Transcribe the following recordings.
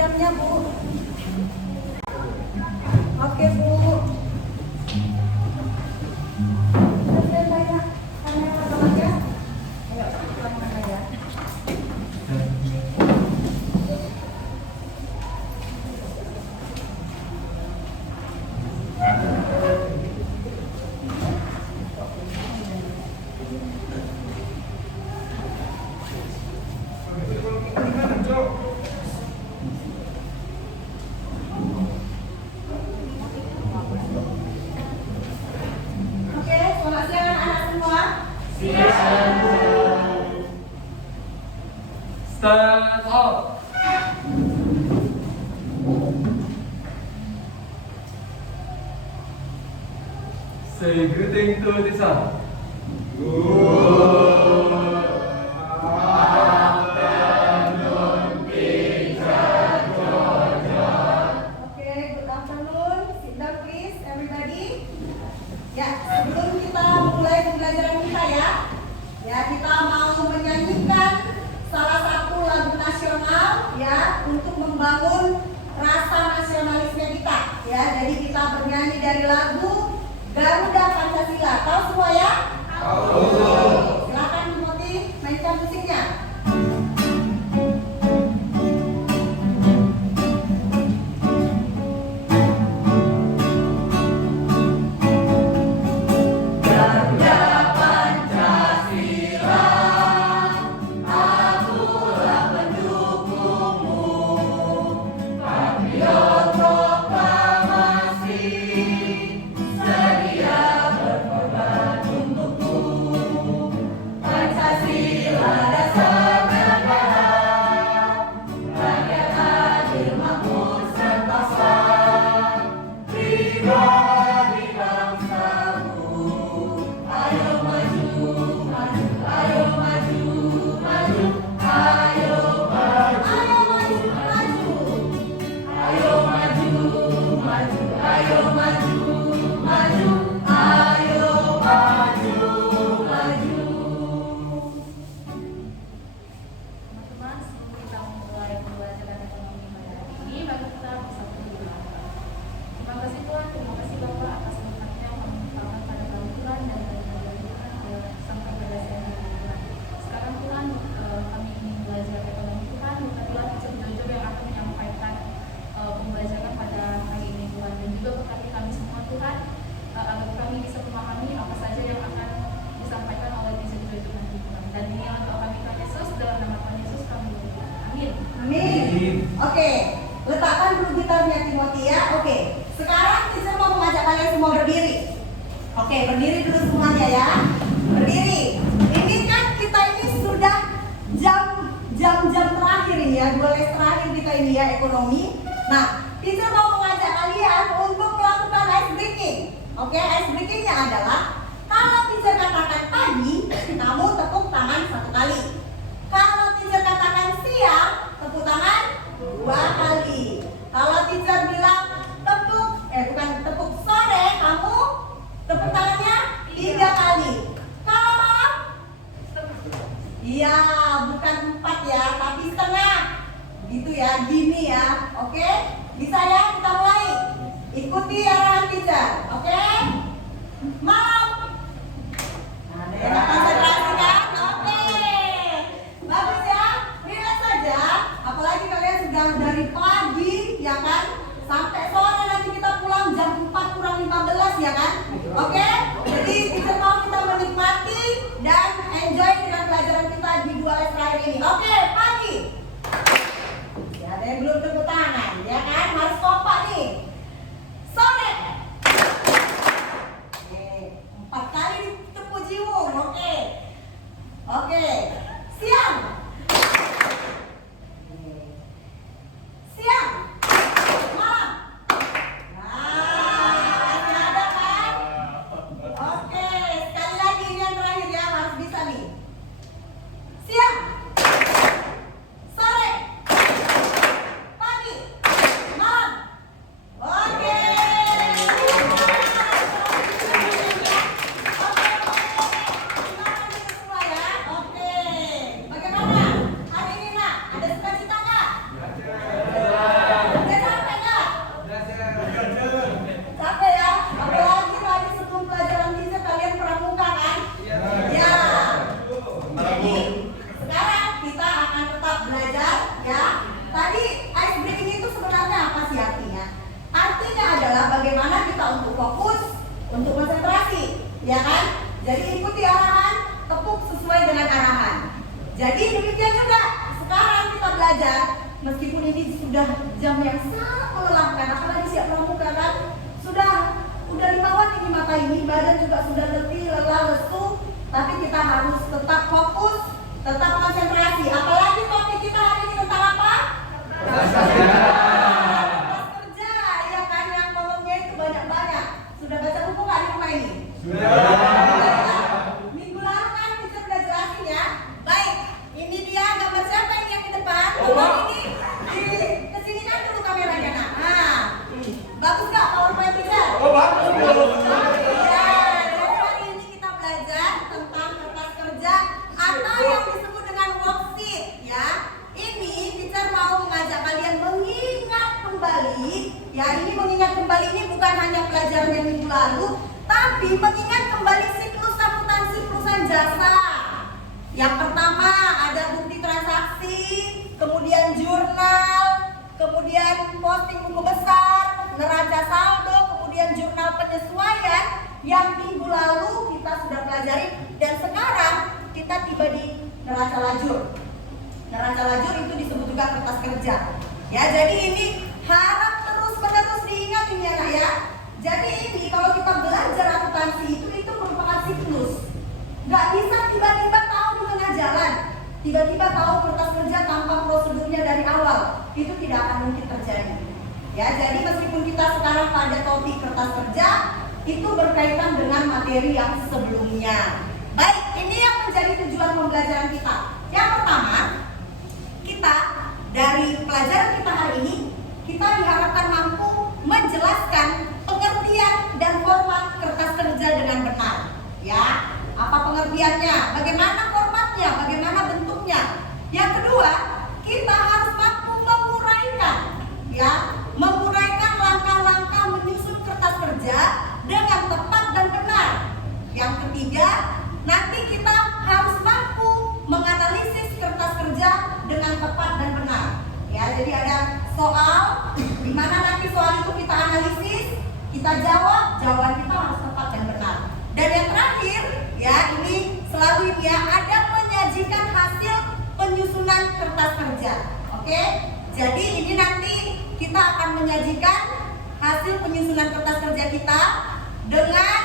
jamnya, Bu. Oke, Bu. Stand up. Say greeting to the sun. Sebelum kita mulai pembelajaran kita ya kita mau menyanyikan salah satu lagu nasional ya untuk membangun rasa nasionalisme kita ya. Jadi kita bernyanyi dari lagu Garuda Pancasila. Tahu semua ya? Tahu. Silakan Timothy mainkan musiknya. Oke, letakkan dulu gitarnya Timothy ya. Oke, sekarang saya mau mengajak kalian semua berdiri. Oke, berdiri dulu semuanya ya. Berdiri. Ini kan kita ini sudah jam terakhir ini ya, 2 les terakhir kita ini ya ekonomi. Nah, teacher mau mengajak kalian untuk melakukan ice breaking. Oke, ice breakingnya adalah kalau teacher katakan pagi, kamu tepuk tangan 1 kali. Kalau teacher katakan siang, tepuk tangan 2 kali. Kalau teacher bilang tepuk sore, kamu tepuk tangannya 3 kali. Kalau malam, iya bukan 4 ya, tapi setengah. Gitu ya, gini ya. Oke, bisa ya, kita mulai. Ikuti arahan teacher. Oke, malam. Nah, daerah konsentrasi kan? Oke, bagus ya. Relax saja. Apalagi kalian sudah dari pagi, ya kan? Sampai sore nanti kita pulang jam 4 kurang 15 ya kan? Oke? Jadi kita mau kita menikmati dan enjoy dengan pelajaran kita di 2 les terakhir ini. Oke, pagi. Ya, ada yang belum tepuk tangan, ya kan? Harus kompak nih. Sore. Oke, 4 kali tepuk jiwung. Oke. Oke. Siang. Siang. Malam. Nah, masih ada kan? Oke, sekali lagi ini yang terakhir ya, harus bisa nih. Siang. Sore. Pagi. sudah jam yang sangat melelahkan, apalagi siap pramuka kan. Udah lewat ini mata ini, badan juga sudah letih, lelah, lesu. Tapi kita harus tetap fokus, tetap konsentrasi. Apalagi topik kita hari ini tentang apa? Kerja, ya kan, yang kolomnya itu banyak-banyak. Sudah baca buku nggak di rumah ini? Sudah. Minggu lalu kan kita sudah jelasin ya. Baik, ini dia gambar siapa ini yang di depan? Oh, ini kesini kan dulu kameranya nak. Nah, bagus nggak PowerPoint kita? Oh, bagus. Ya, jadi hari ini kita belajar tentang kertas kerja atau yang disebut dengan worksheet ya. Ini teacher mau mengajak kalian mengingat kembali. Ya, ini mengingat kembali ini bukan hanya pelajaran yang minggu lalu, tapi mengingat kembali siklus akuntansi perusahaan jasa. Yang pertama ada bukti transaksi, kemudian jurnal, kemudian posting buku besar, neraca saldo, kemudian jurnal penyesuaian yang minggu lalu kita sudah pelajari, dan sekarang kita tiba di neraca lajur. Neraca lajur itu disebut juga kertas kerja. Ya, jadi ini harap terus-menerus diingat ini anak ya. Jadi ini kalau kita belajar akuntansi itu merupakan siklus. Nggak bisa tiba-tiba tahu di tengah jalan, tiba-tiba tahu kertas kerja tanpa prosedurnya dari awal. Itu tidak akan mungkin terjadi. Ya, jadi meskipun kita sekarang pada topik kertas kerja, itu berkaitan dengan materi yang sebelumnya. Baik, ini yang menjadi tujuan pembelajaran kita. Yang pertama, kita dari pelajaran kita hari ini, kita diharapkan mampu menjelaskan pengertian dan format kertas kerja dengan benar. Ya, apa pengertiannya? Bagaimana formatnya? Bagaimana bentuknya? Yang kedua, kita harus mampu menguraikan langkah-langkah menyusun kertas kerja dengan tepat dan benar. Yang ketiga, nanti kita harus mampu menganalisis kertas kerja dengan tepat dan benar. Ya, jadi ada soal di mana nanti soal itu kita analisis, kita jawab, jawaban kita harus tepat dan benar. Dan yang terakhir, ya ini selalu ini ya, ada menyajikan hasil penyusunan kertas kerja. Oke? Jadi ini nanti kita akan menyajikan hasil penyusunan kertas kerja kita dengan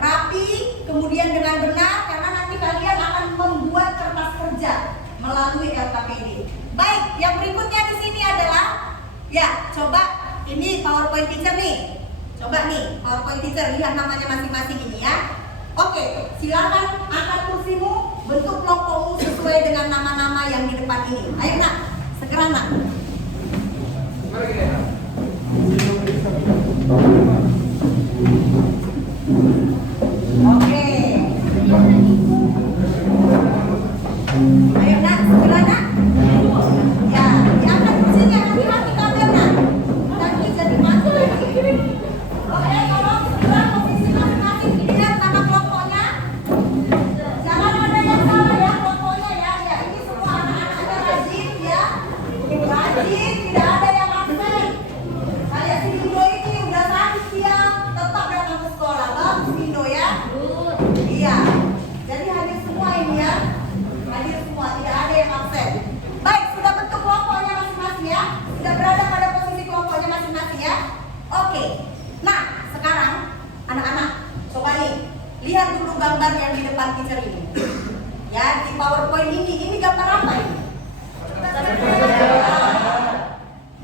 rapi, kemudian dengan benar, karena nanti kalian akan membuat kertas kerja melalui LKPD. Baik, yang berikutnya di sini adalah, ya coba ini PowerPoint teacher nih. Coba nih PowerPoint teacher, lihat namanya masing-masing ini ya. Oke, silakan angkat kursimu, bentuk kelompokmu sesuai dengan nama-nama yang di depan ini. Ayo nak, segera nak. Oke. Ayo nak, segera nak. Ya, diangkat kursinya, hati-hati kamera. Nanti jadi mati lagi. Oke, kalau segera posisi masing-masing dilihat nama kelompoknya. Jangan ada yang salah ya kelompoknya ya. Ya, ini semua anak-anaknya rajin ya. Rajin, tidak ada yang absen. Kayak si Indo ini udah tadi siang tetap datang ke sekolah. Bagus Indo ya. Iya. Jadi hadir semua ini ya. Hadir semua, tidak ada yang absen. Baik, sudah bentuk kelompoknya masing-masing ya. Sudah berada pada posisi kelompoknya masing-masing ya. Oke. Nah, sekarang anak-anak coba nih lihat dulu gambar yang di depan teacher ini. Ya, di PowerPoint ini gambar apa ini?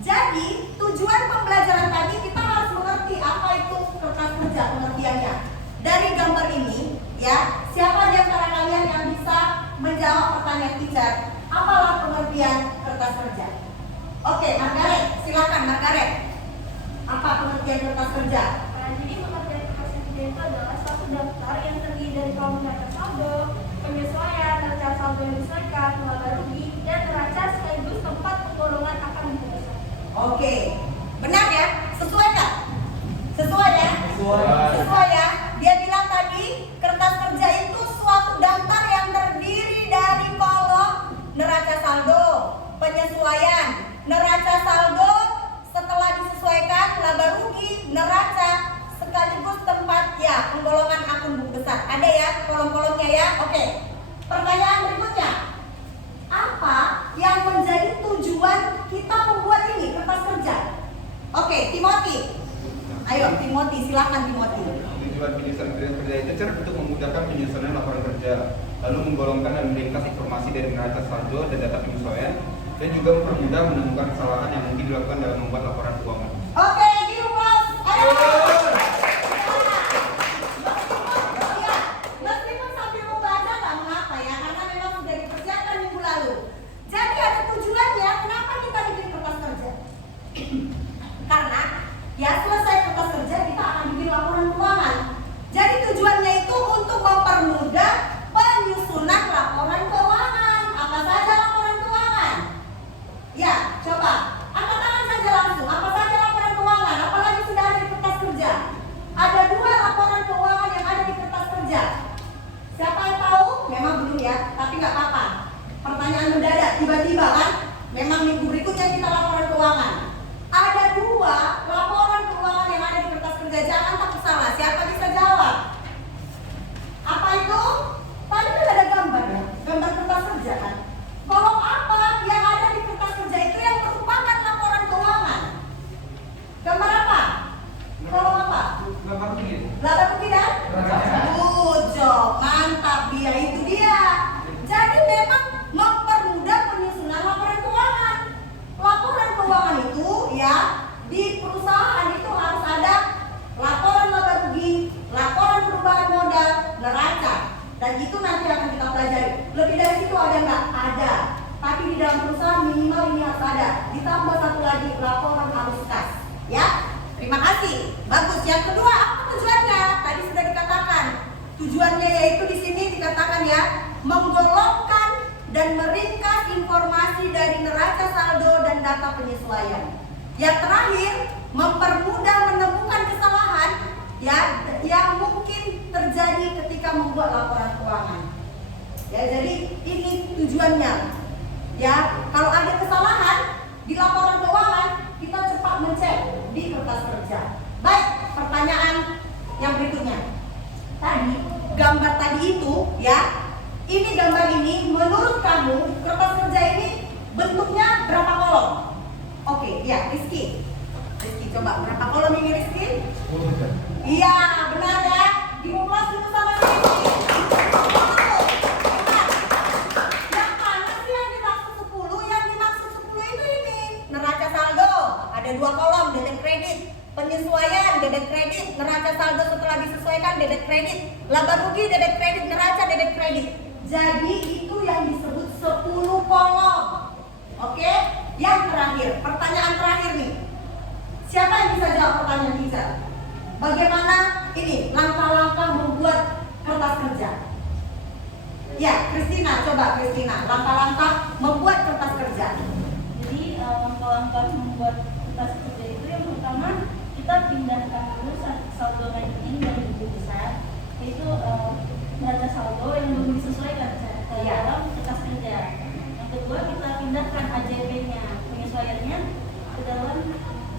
Jadi, tujuan pembelajaran tadi kita harus mengerti apa itu kertas kerja, pengertiannya. Dari gambar ini, ya, siapa di antara kalian yang bisa menjawab pertanyaan teacher? Apalah pengertian kertas kerja? Oke, Margaret, silakan Margaret. Apa pengertian kertas kerja? Jadi pengertian kertas kerja itu adalah suatu daftar yang terdiri dari kolom neraca saldo, penyesuaian, neraca saldo yang disesuaikan, laba rugi, dan neraca sekaligus tempat penggolongan akan buku besar. Oke, benar ya? Sesuai nggak? Sesuai ya? Sesuai ya? Dia bilang tadi kertas kerja itu suatu daftar yang terdiri dari kolom neraca saldo, penyesuaian, neraca saldo setelah disesuaikan, laba rugi, neraca sekaligus tempat ya penggolongan akun buku besar. Ada ya kolom-kolomnya ya? Oke. Pertanyaan berikutnya, apa yang menjadi tujuan kita membuat ini? Ayo, Timothy, silakan Timothy. Tujuan penyusunan kerja itu untuk memudahkan penyusunan laporan kerja, lalu menggolongkan dan meringkas informasi dari neraca saldo dan data penyesuaian, dan juga mempermudah menemukan kesalahan yang mungkin dilakukan dalam membuat laporan keuangan. Oke, give applause. Ayo. Ya, meskipun sambil membaca nggak mengapa ya, karena memang sudah dipersiapkan minggu lalu. Jadi ada tujuannya, kenapa kita bikin kertas kerja? Karena ya selesai kertas kerja kita akan bikin laporan keuangan. Jadi tujuannya itu untuk mempermudah penyusunan laporan keuangan. Apa saja laporan keuangan? Ya, coba angkat tangan saja langsung. Apa saja laporan keuangan? Apalagi sudah ada di kertas kerja. Ada 2 laporan keuangan yang ada di kertas kerja. Siapa yang tahu? Memang belum ya, tapi nggak apa-apa. Pertanyaan mendadak tiba-tiba kan? Memang minggu berikutnya kita laporan keuangan. Ada 2 laporan keuangan yang ada di kertas kerja. Jangan takut salah. Siapa bisa jawab? Apa itu? Tadi kan ada gambar ya, gambar kertas kerja kan. Kolom apa yang ada di kertas kerja itu yang merupakan laporan keuangan? Gambar apa? Kolom apa? Gambar begini. Laba rugi dan? Job, mantap dia, itu dia. Jadi memang mempermudah penyusunan laporan keuangan. Laporan keuangan itu ya di perusahaan itu harus ada laporan laba rugi, laporan perubahan modal, neraca. Dan itu nanti akan kita pelajari. Lebih dari itu ada nggak? Ada. Tapi di dalam perusahaan minimal ini harus ada. Ditambah satu lagi, laporan arus kas. Ya, terima kasih. Bagus. Yang kedua, apa tujuannya? Tadi sudah dikatakan. Tujuannya yaitu di sini dikatakan ya, menggolongkan dan meringkas informasi dari neraca saldo dan data penyesuaian. Yang terakhir, mempermudah menemukan kesalahan ya yang mungkin terjadi ketika membuat laporan keuangan. Ya, jadi ini tujuannya. Ya, kalau ada kesalahan di laporan keuangan, kita cepat mencek di kertas kerja. Baik, pertanyaan yang berikutnya. Tadi gambar tadi itu ya, ini gambar ini menurut kamu kertas kerja ini bentuknya berapa kolom? Oke, ya Rizky. Rizky coba berapa kolom ini Rizky? Iya, benar ya. Dimulai dulu sama Rizky. Benar. Yang mana sih yang dimaksud 10? Yang dimaksud 10 itu ini neraca saldo. Ada 2 kolom, debit kredit. Penyesuaian, debit kredit, neraca saldo setelah disesuaikan, debit kredit, laba rugi, debit kredit, neraca, debit kredit. Jadi itu yang disebut 10 kolom. Oke? Yang terakhir, pertanyaan terakhir nih. Siapa yang bisa jawab pertanyaan Lisa? Bagaimana ini langkah-langkah membuat kertas kerja? Ya, Christina, coba Christina, langkah-langkah membuat kertas kerja. Jadi langkah-langkah membuat kertas kerja itu yang pertama kita pindahkan dulu saldo rekening dari buku besar, yaitu neraca saldo yang belum disesuaikan ke dalam kertas kerja. Yang kedua kita pindahkan AJP-nya, penyesuaiannya ke dalam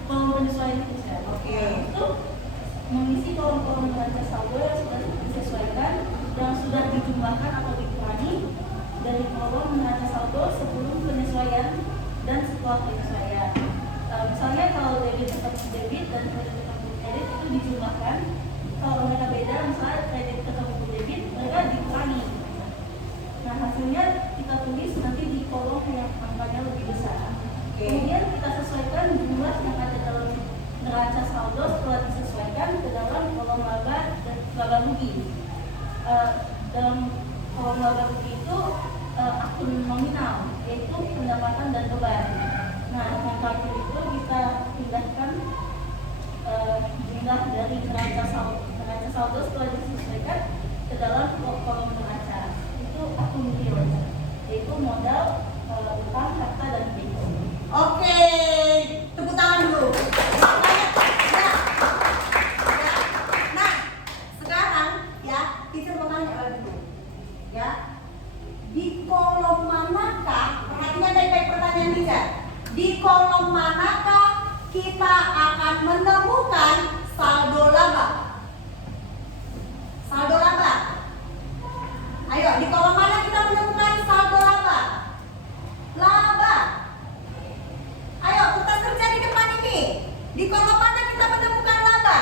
kolom penyesuaian kerja. Oke. Itu mengisi kolom-kolom neraca saldo yang sudah disesuaikan, yang sudah dijumlahkan atau dikurangi dari kolom neraca saldo sebelum penyesuaian dan setelah penyesuaian. Misalnya kalau debit tetap debit dan kredit tetap kredit itu dijumlahkan. Kalau mereka beda, misalnya kredit tetap debit, mereka dikurangi. Nah hasilnya kita tulis nanti di kolom yang angkanya lebih besar. Kemudian kita sesuaikan jumlah yang ada dalam neraca saldo setelah disesuaikan ke dalam kolom laba dan laba rugi. Dalam kolom laba rugi itu akun nominal, yaitu pendapatan dan beban. Nah, yang terakhir itu kita pindahkan jumlah dari neraca saldo setelah disesuaikan ke dalam kolom neraca. Itu akun real, yaitu modal, utang, harta, dan kredit. Oke, tepuk tangan dulu. Nah, sekarang ya, teacher mau tanya dulu. Ya, di kolom manakah? Perhatikan baik-baik pertanyaan teacher. Di kolom manakah kita akan menemukan saldo laba? Saldo laba. Ayo, di kolom mana kita menemukan saldo laba? Laba. Ayo, kertas kerja di depan ini. Di kolom mana kita menemukan laba?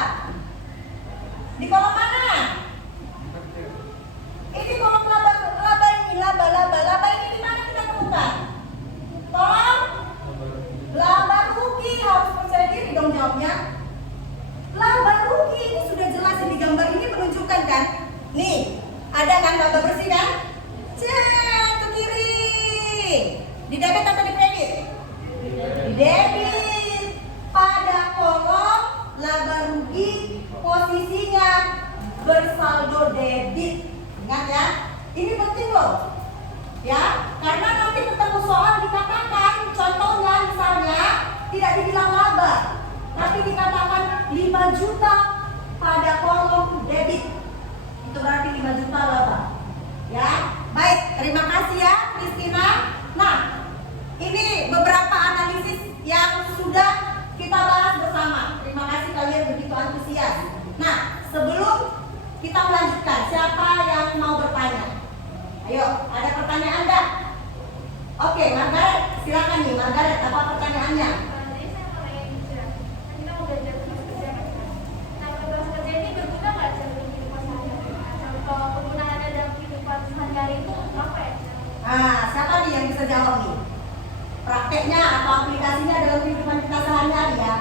Ingat ya, ini penting loh. Ya, karena nanti ketemu soal dikatakan, contohnya misalnya tidak dibilang laba, tapi dikatakan 5 juta pada kolom debit. Itu berarti 5 juta laba. Ya, baik, terima kasih ya Christina. Nah, ini beberapa analisis yang sudah kita bahas bersama. Terima kasih kalian begitu antusias. Nah, sebelum kita melanjutkan, siapa yang mau bertanya? Ayo, ada pertanyaan enggak? Oke, Margaret, silakan nih. Margaret, apa pertanyaannya? Jadi saya mau nanya gitu ya. Kan kita mau belajar tugas kerja kan. Nah, tugas kerja ini berguna nggak dalam kehidupan sehari-hari? Contoh penggunaannya dalam kehidupan sehari-hari itu apa ya? Nah, siapa nih yang bisa jawab nih? Prakteknya atau aplikasinya dalam kehidupan kita sehari-hari ya.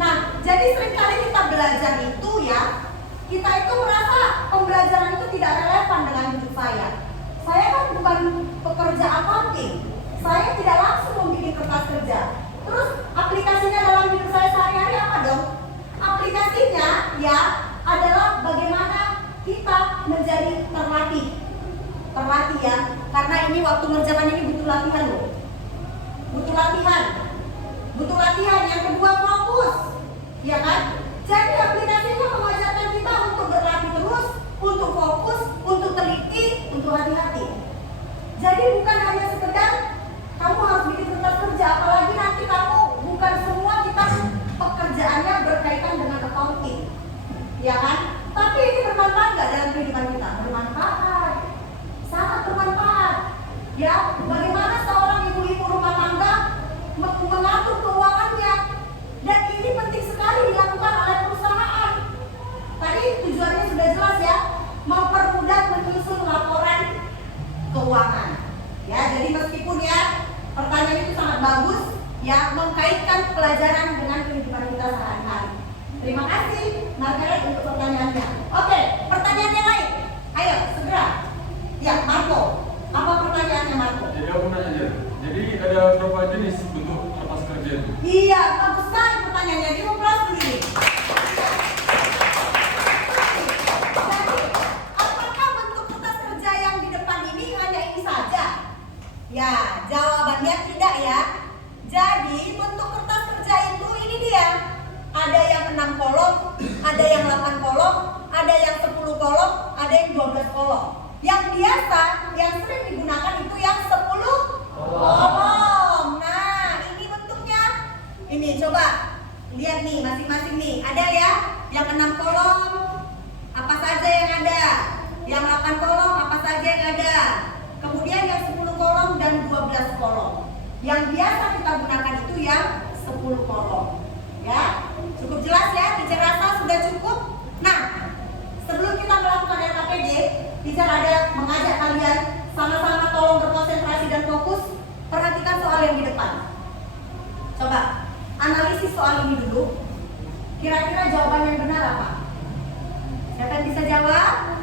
Nah, jadi seringkali kita belajar itu ya, kita itu merasa pembelajaran itu tidak relevan dengan hidup saya. Saya kan bukan pekerja accounting, saya tidak langsung membuat kertas kerja. Terus aplikasinya dalam hidup saya sehari-hari apa dong? Aplikasinya ya adalah bagaimana kita menjadi terlatih ya, karena ini waktu mengerjakan ini butuh latihan loh. Butuh latihan. Yang kedua fokus, ya kan? Jadi aplikasinya mengajarkan kita untuk berlatih terus, untuk fokus, untuk teliti, untuk hati-hati. Jadi bukan hanya sekedar kamu harus bikin kertas kerja, apalagi nanti kamu bukan semua kita pekerjaannya berkaitan dengan accounting, ya kan? Tapi ini bermanfaat nggak dalam kehidupan kita? Bermanfaat, sangat bermanfaat. Ya, bagaimana seorang ibu-ibu rumah tangga mengatur keuangannya, dan ini penting sekali dilakukan oleh perusahaan. Tadi tujuannya sudah jelas ya, mempermudah menyusun laporan keuangan. Ya, jadi meskipun ya pertanyaan itu sangat bagus, ya mengkaitkan pelajaran dengan kehidupan kita sehari-hari. Terima kasih Margaret untuk pertanyaannya. Oke, pertanyaan yang lain. Ayo segera. Ya, Marco. Apa pertanyaannya Marco? Jadi aku nanya aja. Jadi ada berapa jenis bentuk kertas kerja itu? Iya, bagus sekali pertanyaannya. Dia mau kelas dulu nih. Jadi, apakah bentuk kertas kerja yang di depan ini hanya ini saja? Ya, jawabannya tidak ya. Jadi, bentuk kertas kerja itu ini dia. Ada yang 6 kolom, ada yang 8 kolom, ada yang 10 kolom, ada yang 12 kolom. Yang biasa, yang sering digunakan itu yang 10 kolom. Nah, ini bentuknya. Ini coba lihat nih masing-masing nih. Ada ya yang 6 kolom, apa saja yang ada. Yang 8 kolom, apa saja yang ada. Kemudian yang 10 kolom dan 12 kolom. Yang biasa kita gunakan itu yang 10 kolom. Ya, cukup jelas ya, Teacher rasa sudah cukup. Nah, sebelum kita melakukan LKPD, Teacher ada mengajak kalian sama-sama tolong berkonsentrasi dan fokus. Perhatikan soal yang di depan. Coba analisis soal ini dulu. Kira-kira jawaban yang benar apa? Siapa yang bisa jawab?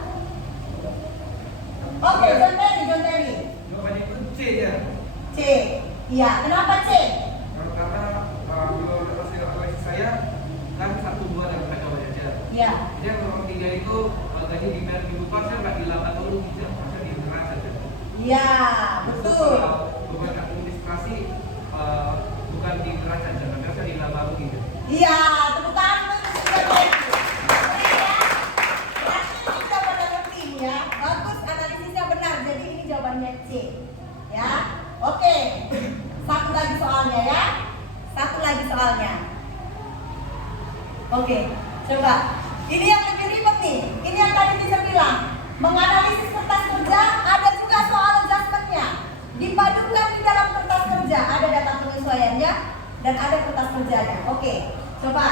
Oke, John Terry. Jawabannya itu C ya. C. Iya, kenapa C? Karena kalau hasil analisis saya kan 1, 2 dan 4 jawabannya aja. Iya. Jadi yang nomor 3 itu gaji di kehidupan saya nggak dilakukan dulu bisa, masa di neraca aja. Iya, betul. Beban administrasi bukan di neraca aja, tapi saya di baru gitu. Iya, tepuk tangan untuk sudah baik. Berarti kita pada ngerti ya. Bagus, analisisnya benar. Jadi ini jawabannya C. Ya, oke. Satu lagi soalnya ya. Oke, coba. Ini yang lebih ribet nih. Ini yang tadi bisa bilang. Menganalisis kertas kerja, ada juga soal adjustment-nya. Dipadukan di dalam kertas kerja, ada data penyesuaiannya dan ada kertas kerjanya. Oke, coba.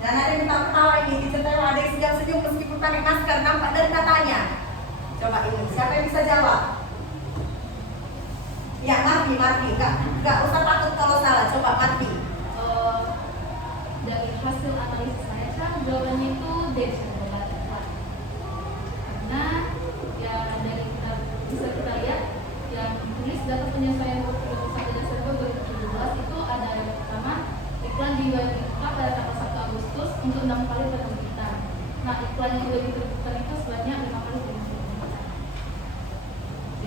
Dan ada yang ketawa ini, diceritain ada yang senyum-senyum meskipun pakai masker, nampak dari katanya. Coba ini, siapa yang bisa jawab? Ya, Marfi, nggak usah takut kalau salah. Coba Marfi. Dari hasil analisis saya kan jawabannya itu D, karena ya dari bisa kita lihat yang tulis data penyesuaian 21 Desember 2017 itu ada yang pertama iklan dibuka pada tanggal 1 Agustus untuk 6 kali penerbitan. Nah, iklan yang sudah diterbitkan itu sebanyak 5 kali penerbitan.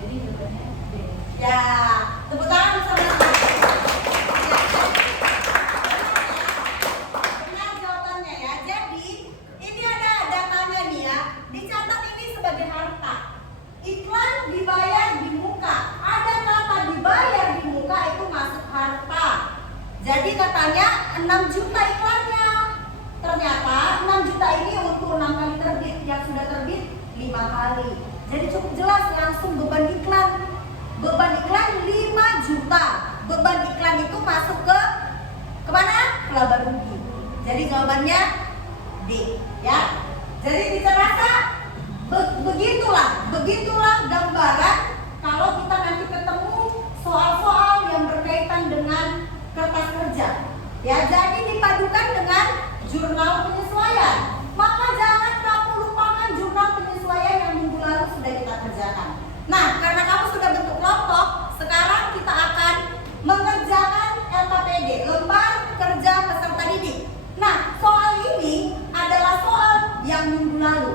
Jadi jawabannya D. Ya, tepuk tangan bersama-sama. Ya, benar jawabannya ya. Jadi ini ada datanya nih ya. Dicatat ini sebagai harta. Iklan dibayar di muka. Ada kata dibayar di muka itu masuk harta. Jadi katanya 6 juta iklannya. Ternyata 6 juta ini untuk 6 kali terbit. Yang sudah terbit 5 kali. Jadi cukup jelas langsung beban iklan. Beban iklan 5 juta. Beban iklan itu masuk ke kemana? Ke laba rugi. Jadi jawabannya D ya. Jadi kita rasa begitulah gambaran kalau kita nanti ketemu soal-soal yang berkaitan dengan kertas kerja. Ya, jadi dipadukan dengan jurnal penyesuaian. Maka jangan kamu lupakan jurnal penyesuaian yang minggu lalu sudah kita kerjakan. Nah, karena kamu sudah bentuk kelompok, sekarang kita akan mengerjakan LKPD, lembar kerja peserta didik. Nah, soal ini adalah soal yang minggu lalu.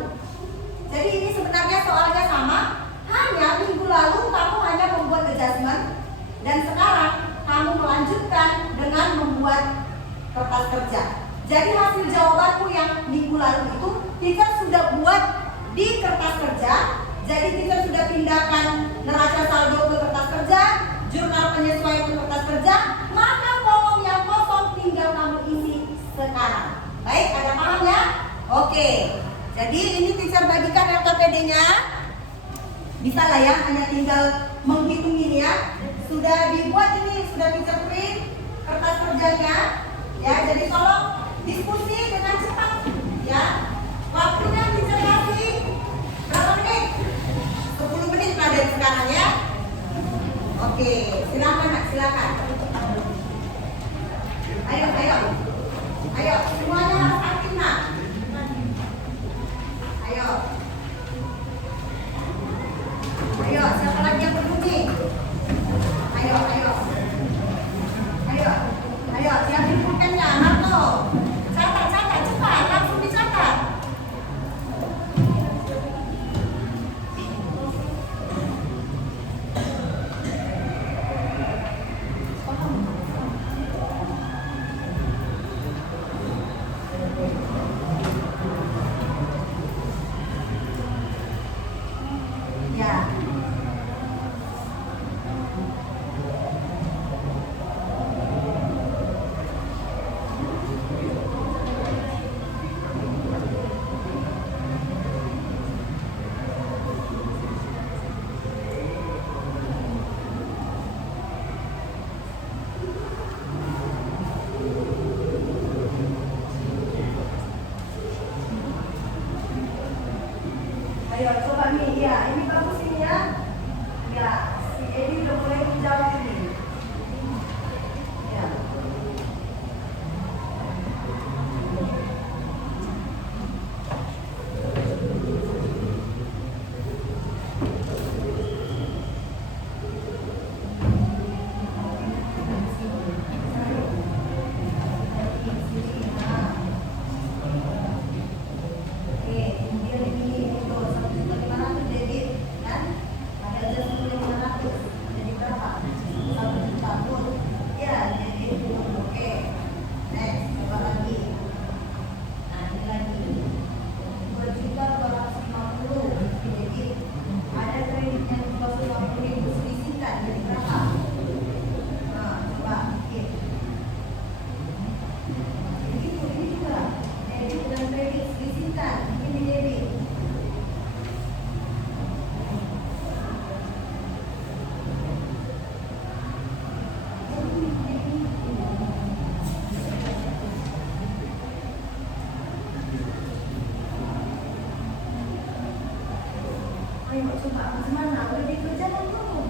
Jadi ini sebenarnya soalnya sama, hanya minggu lalu kamu hanya membuat adjustment dan sekarang kamu melanjutkan dengan membuat kertas kerja. Jadi hasil jawabanmu yang minggu lalu itu kita sudah buat di kertas kerja. Jadi kita sudah pindahkan neraca saldo ke kertas kerja, jurnal penyesuaian ke kertas kerja, maka kolom yang kosong tinggal kamu isi sekarang. Baik, ada paham ya? Oke. Jadi ini teacher bagikan LKPD-nya. Bisa lah ya, hanya tinggal menghitung ini ya. Sudah dibuat ini, sudah teacher print kertas kerjanya. Ya, jadi tolong diskusi dengan cepat ya. Waktunya teacher kasih berapa menit? 10 menit lah dari sekarang ya. Oke, silakan Nak, silakan. Ayo, semuanya harus aktif Nak. Ayo, siapa lagi yang berbunyi? Ayo, siapin pulpennya, Marto. Catat, cepat, langsung dicatat. Ya. Ayo coba nih, ya ini bagus ini ya. Ya, si Edi udah mulai menjawab ini. Ya. Oke, kemudian ini tuh 1.500 debit kan? Ada 1.500 jadi berapa? 1 juta pun. Ya, jadi oke. Next, coba lagi. Nah, ini lagi 2.250 debit. Ada kredit yang 250.000 disisihkan jadi berapa? Nah, coba bikin. Ini juga debit dan kredit disisihkan. Ini debit. Ayo coba gimana? Udah dikerjakan belum?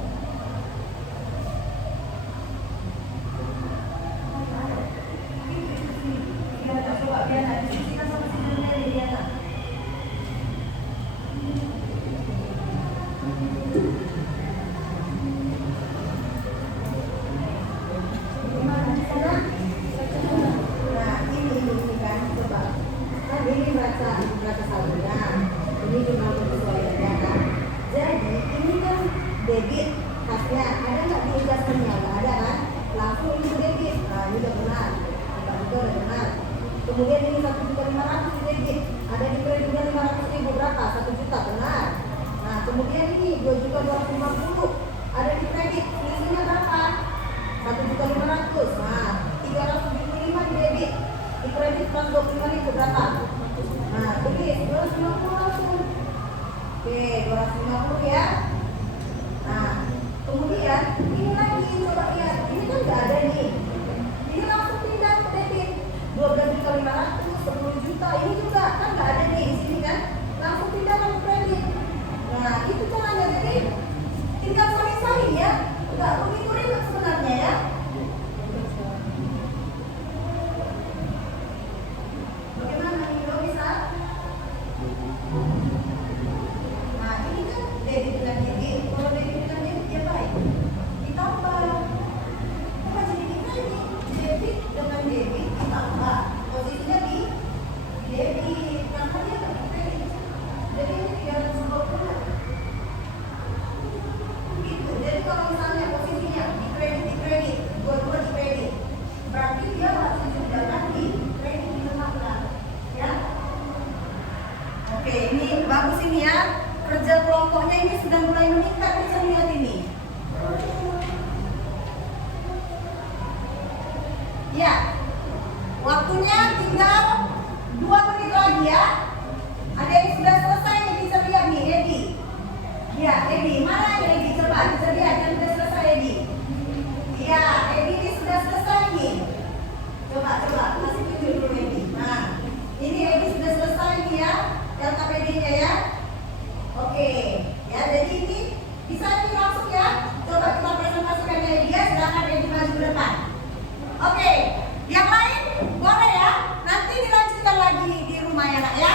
Biar coba biar nanti kita sama si Nanda dia nak. Gimana di sana? Nah ini kan coba. Kan ini baca saldonya. Ini jumlah penyesuaiannya kan. Jadi ini kan D, Kemudian ini 1.500.000 di debit. Ada di kredit juga 500.000 berapa? 1 juta, benar. Nah, kemudian ini 2.250.000 ada di kredit. Selisihnya berapa? 1.500.000. Nah, 375 di debit. Di kredit 125.000 berapa? Nah, tulis 250 langsung. Oke, 250 ya. Nah, kemudian ini lagi coba lihat. Ini kan nggak ada nih. Ini langsung pindah ke debit. 12.500.000, 10 juta. Ini juga kan nggak ada nih di sini kan. Langsung pindah ke kredit. Nah, itu caranya. Jadi tinggal salin-salin ya. Nggak begitu ribet sebenarnya ya. Bagaimana nih kalau bisa? Nah, ini kan debit dengan debit. Kalau debit dengan debit ya baik. Ditambah. Apa jadi dikredit? Debit dengan debit ditambah. Posisinya di debit. Karena dia nggak di kredit. Jadi ini 350. Gitu. Jadi kalau misalnya posisinya di kredit, dua-dua di kredit, berarti dia harus disediakan di kredit ditambahkan. Ya. Oke, ini bagus ini ya. Kerja kelompoknya ini sudah mulai meningkat, bisa lihat ini. Ya, waktunya tinggal 2 menit lagi ya. Ada yang sudah selesai nih, bisa lihat nih, Edi. Ya, Edi, mana ya Edi? Coba bisa lihat yang sudah selesai Edi. Ya, Edi ini sudah selesai nih. Coba, kasih tunjuk dulu Edi. Nah, ini Edi sudah selesai nih ya, LKPD-nya ya. Oke, ya jadi ini bisa nih langsung ya. Coba kita presentasikan ya dia, silakan Edi maju ke depan. Oke, yang lain boleh ya. Nanti dilanjutkan lagi di rumah ya nak ya.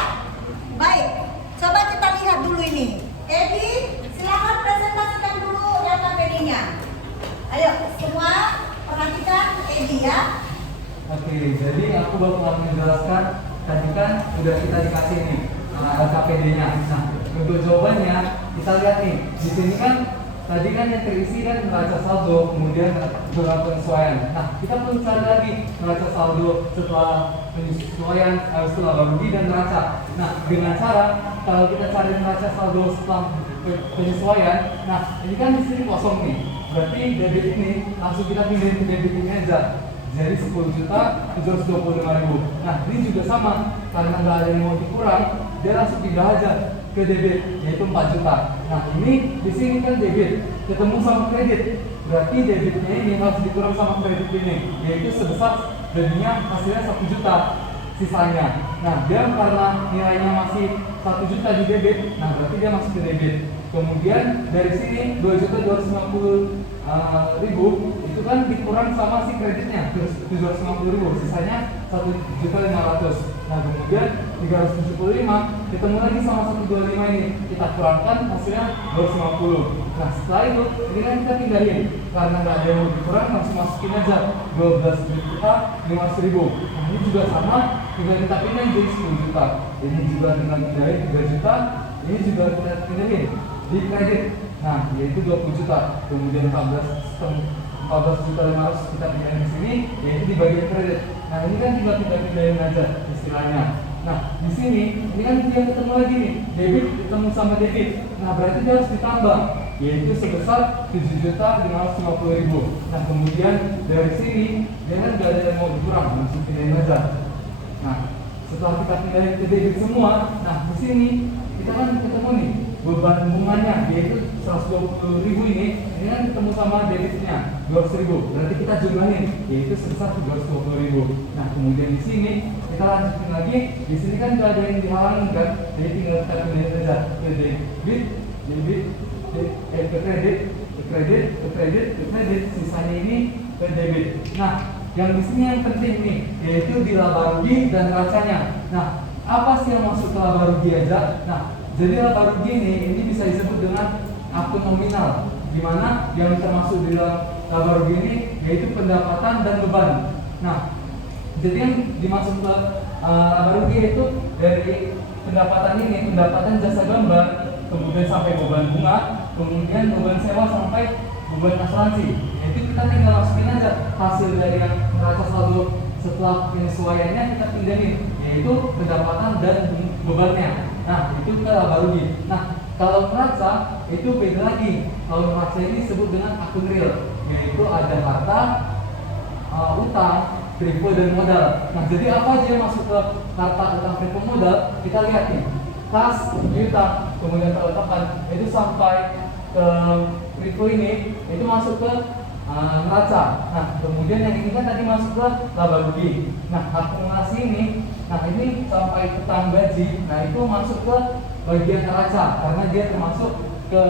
Baik, coba kita lihat dulu ini. Edi, silakan presentasikan dulu LKPD-nya. Ayo, semua perhatikan Edi ya. Oke, jadi aku bakal menjelaskan. Tadi kan udah kita dikasih nih LKPD-nya. Nah, untuk jawabannya kita lihat nih. Di sini kan tadi kan yang terisi kan neraca saldo, kemudian beberapa penyesuaian. Nah, kita perlu cari lagi neraca saldo setelah penyesuaian, setelah rugi dan neraca. Nah, dengan cara kalau kita cari neraca saldo setelah penyesuaian, nah ini kan di sini kosong nih. Berarti debit ini langsung kita pindahin ke debit ini aja. Jadi 10.725.000. Nah, ini juga sama karena nggak ada yang mau dikurang, dia langsung pindah aja ke debit, yaitu 4 juta. Nah, ini di sini kan debit ketemu sama kredit, berarti debitnya ini harus dikurang sama kredit ini, yaitu sebesar debitnya hasilnya 1 juta sisanya. Nah, dia karena nilainya masih 1 juta di debit, nah berarti dia masuk ke debit. Kemudian dari sini 2.250.000 itu kan dikurang sama si kreditnya 750.000, sisanya 1.500.000. Nah, kemudian 375 ketemu lagi sama 125 ini, kita kurangkan hasilnya 250. Nah, setelah itu ini kan kita pindahin karena nggak ada yang mau dikurang, langsung masukin aja 12.500.000. Nah, ini juga sama, tinggal kita pindahin jadi 10 juta. Ini juga tinggal pindahin 3 juta, ini juga kita pindahin di kredit. Nah, yaitu 20 juta. Kemudian 14.500 kita pindahin di sini, yaitu di bagian kredit. Nah, ini kan tinggal kita pindahin aja istilahnya. Nah, di sini ini kan dia ketemu lagi nih, debit ketemu sama debit. Nah, berarti dia harus ditambah, yaitu sebesar 7.550.000. Nah, kemudian dari sini dia kan gak ada yang mau dikurang, langsung pindahin aja. Nah, setelah kita pindahin ke debit semua, nah di sini kita kan ketemu nih beban bunganya, yaitu 120.000 ini kan ketemu sama debitnya 200.000. Berarti kita jumlahin, yaitu sebesar 220.000. Nah, kemudian di sini kita lanjutin lagi. Di sini kan nggak ada yang dihalangi kan, jadi tinggal kita pindahin saja ke debit, ke kredit, sisanya ini ke debit. Nah, yang di sini yang penting nih, yaitu di laba rugi dan neracanya. Nah, apa sih yang masuk ke laba rugi aja? Nah, jadi laba rugi ini bisa disebut dengan akun nominal, di mana yang termasuk di dalam laba rugi ini yaitu pendapatan dan beban. Nah, jadi yang dimaksud ke laba rugi itu dari pendapatan ini, pendapatan jasa gambar, kemudian sampai beban bunga, kemudian beban sewa sampai beban asuransi. Itu kita tinggal masukin aja hasil dari yang neraca saldo setelah penyesuaiannya kita pindahin, yaitu pendapatan dan bebannya. Nah, itu ke laba rugi. Nah, kalau neraca itu beda lagi. Kalau neraca ini disebut dengan akun real, yaitu ada harta, utang, privo dan modal. Nah, jadi apa aja yang masuk ke harta, utang, privo, modal? Kita lihat nih, kas, utang, kemudian terletakkan itu sampai ke privo ini, itu masuk ke neraca. Nah, kemudian yang ini kan tadi masuk ke laba rugi. Nah, akumulasi ini, nah ini sampai utang gaji, nah itu masuk ke bagian neraca karena dia termasuk ke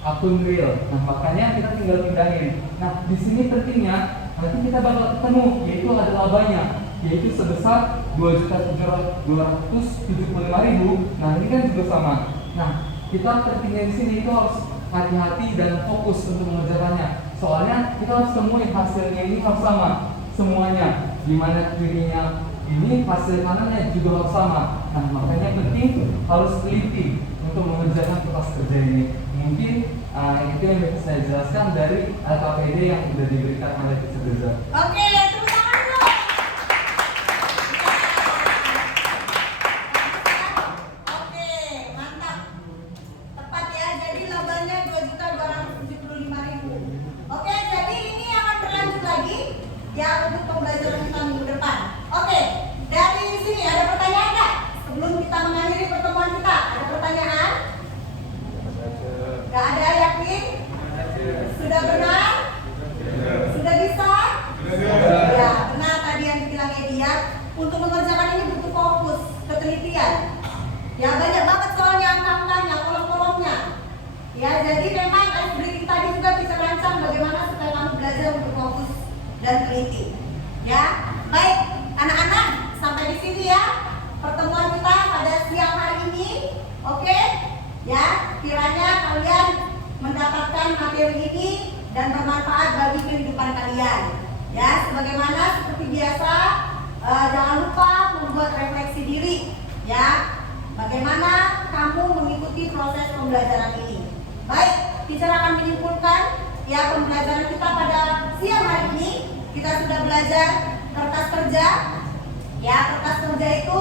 akun real. Nah, makanya kita tinggal pindahin. Nah, di sini pentingnya nanti kita bakal ketemu, yaitu ada labanya, yaitu sebesar 2.275.000. Nah, ini kan juga sama. Nah, kita pentingnya di sini itu harus hati-hati dan fokus untuk mengerjakannya. Soalnya kita harus temuin hasilnya ini harus sama semuanya. Dimana kirinya ini hasil kanannya juga harus sama. Nah, makanya penting harus teliti untuk mengerjakan kertas kerja ini. Mungkin itu yang bisa saya jelaskan dari LKPD yang sudah diberikan oleh Teacher Reza. Oke, tepuk tangan dulu. Oke, mantap. Tepat ya, jadi labanya 2.275.000. Oke, jadi ini akan berlanjut lagi ya untuk pembelajaran kita minggu depan. Oke, dari sini ada pertanyaan nggak? Sebelum kita mengakhiri pertemuan kita, ada pertanyaan? Nggak ada, yakin? Sudah benar? Sudah bisa? Ya, benar tadi yang dibilang Edia. Untuk mengerjakan ini butuh fokus, ketelitian. Ya, banyak banget soalnya angka-angkanya, kolom-kolomnya. Ya, jadi memang ice breaking tadi juga bisa rancang bagaimana supaya kamu belajar untuk fokus dan teliti. Ya, baik anak-anak, sampai di sini ya pertemuan kita pada siang hari ini. Oke? Ya, kiranya kalian mendapatkan materi ini dan bermanfaat bagi kehidupan kalian. Ya, sebagaimana seperti biasa, jangan lupa membuat refleksi diri. Ya, bagaimana kamu mengikuti proses pembelajaran ini. Baik, teacher akan menyimpulkan ya pembelajaran kita pada siang hari ini. Kita sudah belajar kertas kerja. Ya, kertas kerja itu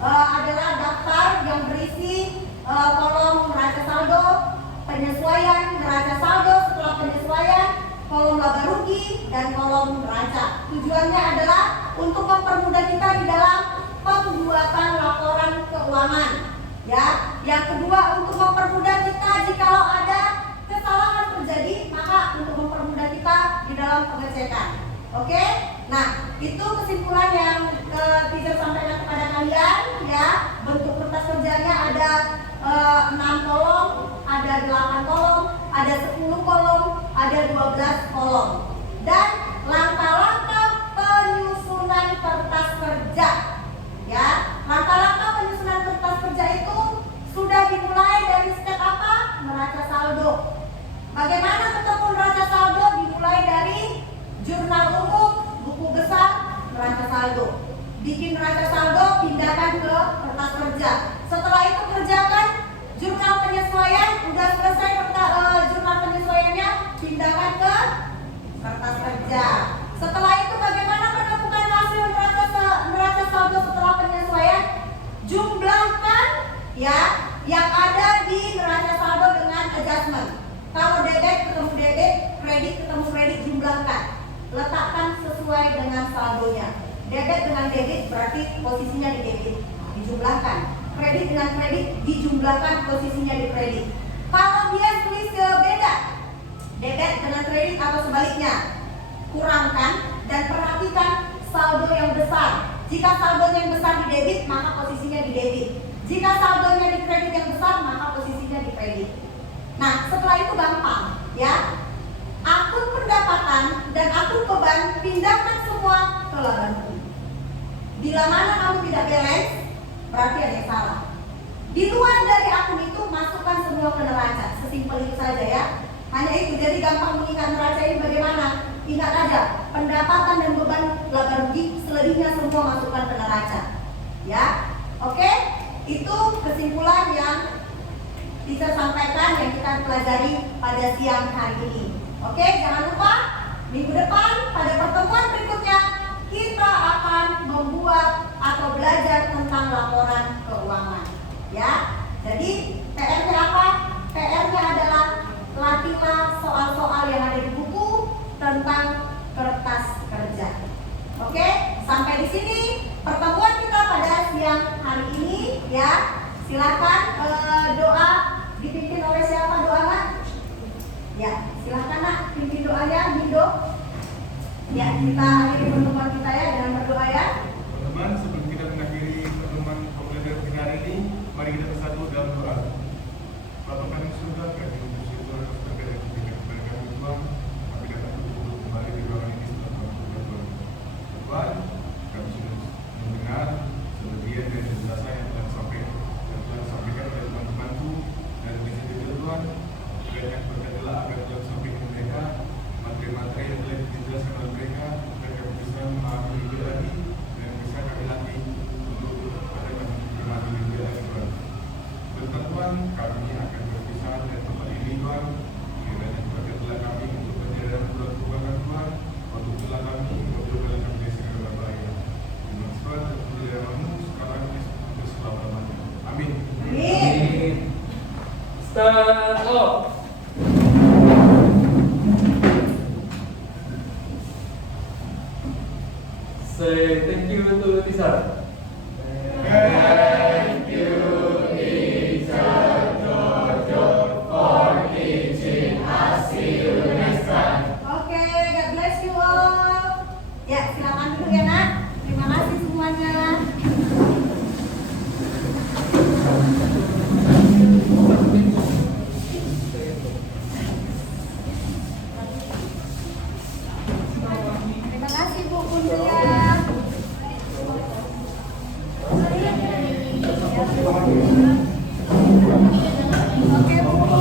adalah daftar yang berisi kolom neraca saldo, penyesuaian neraca saldo setelah penyesuaian, kolom laba rugi, dan kolom neraca. Tujuannya adalah untuk mempermudah kita di dalam pembuatan laporan keuangan. Ya, yang kedua untuk mempermudah kita jikalau ada kesalahan terjadi, maka untuk mempermudah kita di dalam pengecekan. Oke? Nah, itu kesimpulan yang teacher sampaikan kepada kalian ya. Bentuk kertas kerjanya ada 6 kolom, ada 8 kolom, ada 10 kolom, ada 12 kolom. Dan langkah-langkah penyusunan kertas kerja. Ya, langkah-langkah penyusunan kertas kerja itu sudah dimulai dari step apa? Neraca saldo. Bagaimana ketemu neraca saldo? Dimulai dari jurnal umum, buku besar, neraca saldo. Bikin neraca saldo, pindahkan ke kertas kerja. Setelah itu kerjakan jurnal penyesuaian, udah selesai jurnal penyesuaiannya, pindahkan ke kertas kerja. Setelah itu bagaimana menemukan hasil neraca saldo setelah penyesuaian? Jumlahkan ya yang ada di neraca saldo dengan adjustment. Kalau debit ketemu debit, kredit ketemu kredit, jumlahkan. Letakkan sesuai dengan saldonya. Debit dengan debit berarti posisinya di debit, dijumlahkan. Kredit dengan kredit dijumlahkan, posisinya di kredit. Kalau dia selisih beda, debit dengan kredit atau sebaliknya, kurangkan dan perhatikan saldo yang besar. Jika saldonya yang besar di debit, maka posisinya di debit. Jika saldonya di kredit yang besar, maka posisinya di kredit. Nah, setelah itu gampang ya. Akun pendapatan dan akun beban pindahkan semua ke laba rugi. Bila mana kamu tidak balance, berarti ada yang salah. Di luar dari akun itu masukkan semua ke neraca. Sesimpel itu saja ya. Hanya itu, jadi gampang mengingat neraca ini bagaimana? Ingat aja, pendapatan dan beban laba rugi selebihnya semua masukkan ke neraca. Ya, oke? Itu kesimpulan yang bisa sampaikan yang kita pelajari pada siang hari ini. Oke, jangan lupa minggu depan pada pertemuan berikutnya kita akan membuat atau belajar tentang laporan keuangan. Ya, jadi PR-nya apa? PR-nya adalah latihlah soal-soal yang ada di buku tentang kertas kerja. Oke, sampai di sini pertemuan kita pada siang hari ini. Ya, silakan doa dipimpin oleh siapa doanya? Ya, silakan nak pimpin doanya, Bindo. Ya, kita akhiri pertemuan kita ya dengan berdoa ya. Teman-teman, sebelum kita mengakhiri pertemuan pembelajaran hari ini, mari kita bersatu dalam doa. Bapa kami di surga, kami bersyukur Tuhan atas berkat yang diberikan kepada kami Tuhan. Kami datang untuk kembali di ruangan ini setelah Tuhan Tuhan. Tuhan, kami sudah mendengar sebagian dari penjelasan yang telah sampaikan oleh teman-temanku dan di sini Tuhan. Kiranya berkatilah agar Tuhan sampaikan mereka materi-materi yang telah dijelaskan oleh mereka, agar kami bisa memahami lebih lagi dan bisa kami latih untuk pada kami memahami lebih lagi Tuhan. Berkat Tuhan, kami akan berpisah dari tempat ini Tuhan. Kiranya berkatilah kami untuk perjalanan bulan keuangan Tuhan, waktu telah kami, waktu telah kami dari segala bahaya. Terima kasih Tuhan, untuk dalammu sekarang dan selama-lamanya. Amin. Amin. Stand up. Say thank you to teacher. Thank you, teacher Jojo, for teaching us. See you next time. Oke, God bless you all. Ya, silakan dulu ya nak. Terima kasih semuanya. Terima kasih Bu Bunda. Oke Bu.